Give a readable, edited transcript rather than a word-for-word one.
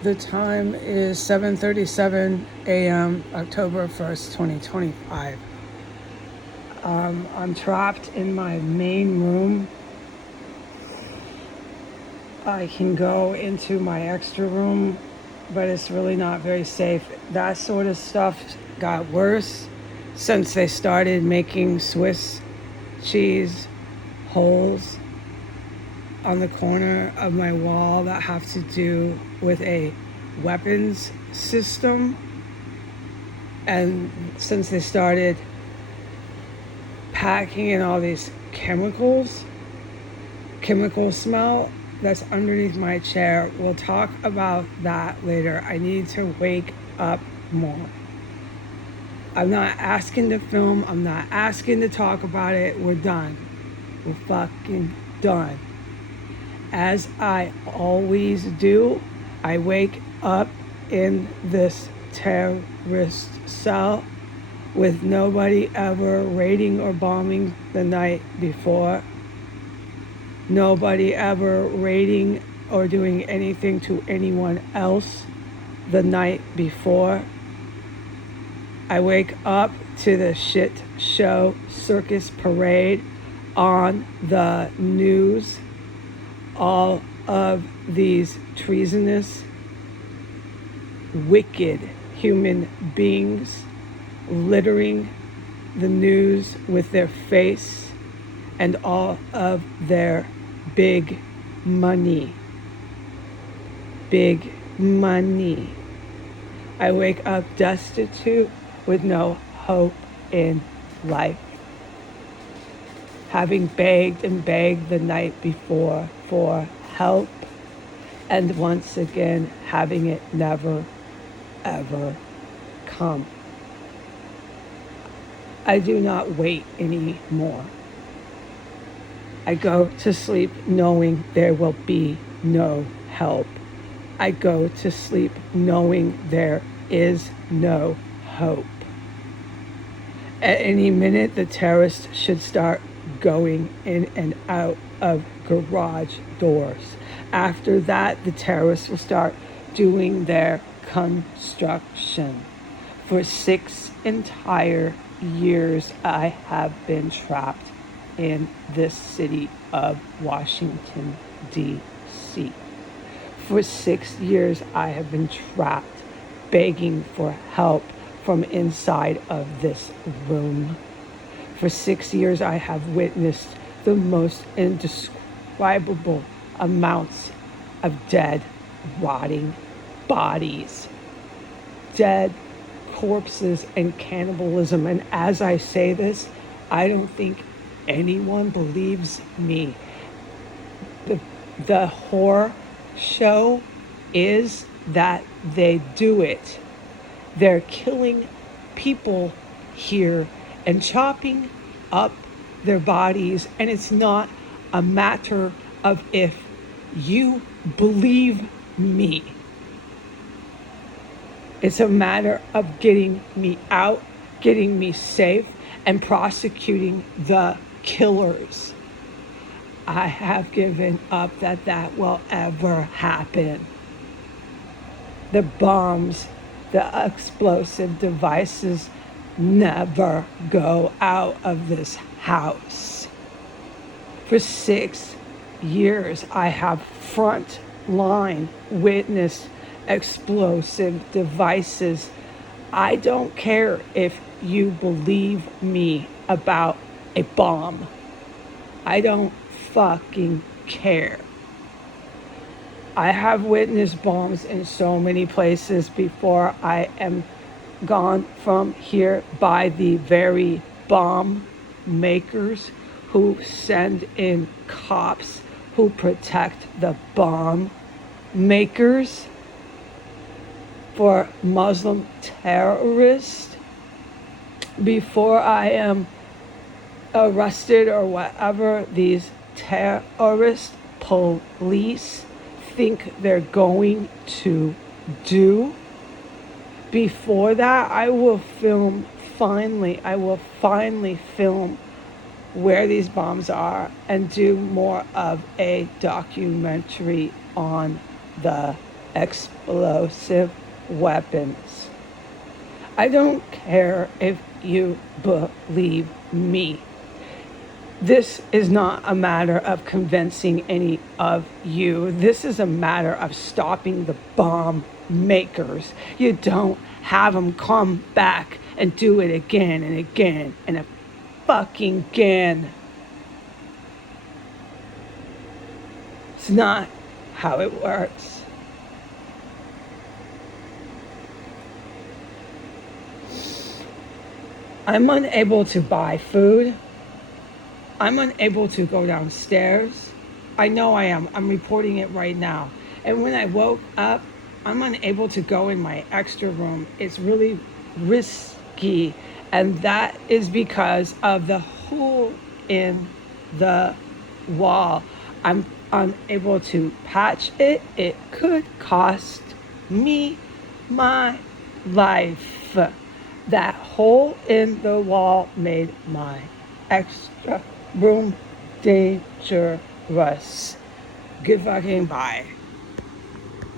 The time is 7:37 a.m., October 1st, 2025. I'm trapped in my main room. I can go into my extra room, but it's really not very safe. That sort of stuff got worse since they started making Swiss cheese holes on the corner of my wall that have to do with a weapons system. And since they started packing in all these chemical smell that's underneath my chair, we'll talk about that later. I need to wake up more. I'm not asking to film. I'm not asking to talk about it. We're done. We're fucking done. As I always do, I wake up in this terrorist cell with nobody ever raiding or bombing the night before. Nobody ever raiding or doing anything to anyone else the night before. I wake up to the shit show circus parade on the news. All of these treasonous, wicked human beings littering the news with their face and all of their big money. Big money. I wake up destitute with no hope in life, having begged and begged the night before for help, and once again having it never, ever come. I do not wait anymore. I go to sleep knowing there will be no help. I go to sleep knowing there is no hope. At any minute, the terrorists should start going in and out of garage doors. After that, the terrorists will start doing their construction. For 6 entire years, I have been trapped in this city of Washington, D.C. For 6 years, I have been trapped, begging for help from inside of this room. For 6 years, I have witnessed the most indescribable amounts of dead, rotting bodies, dead corpses, and cannibalism. And as I say this, I don't think anyone believes me. The horror show is that they do it. They're killing people here and chopping up their bodies. And it's not a matter of if you believe me. It's a matter of getting me out, getting me safe, and prosecuting the killers. I have given up that will ever happen. The bombs, the explosive devices never go out of this house. For 6 years, I have front line witnessed explosive devices. I don't care if you believe me about a bomb. I don't fucking care. I have witnessed bombs in so many places before I am gone from here by the very bomb makers who send in cops who protect the bomb makers for Muslim terrorists. Before I am arrested or whatever these terrorist police think they're going to do, before that, I will finally film where these bombs are and do more of a documentary on the explosive weapons. I don't care if you believe me. This is not a matter of convincing any of you. This is a matter of stopping the bomb makers. You don't have them come back and do it again and again and a fucking again. It's not how it works. I'm unable to buy food. I'm unable to go downstairs. I know I am. I'm reporting it right now. And when I woke up, I'm unable to go in my extra room. It's really risky. And that is because of the hole in the wall. I'm unable to patch it. It could cost me my life. That hole in the wall made my extra room dangerous. Good fucking bye.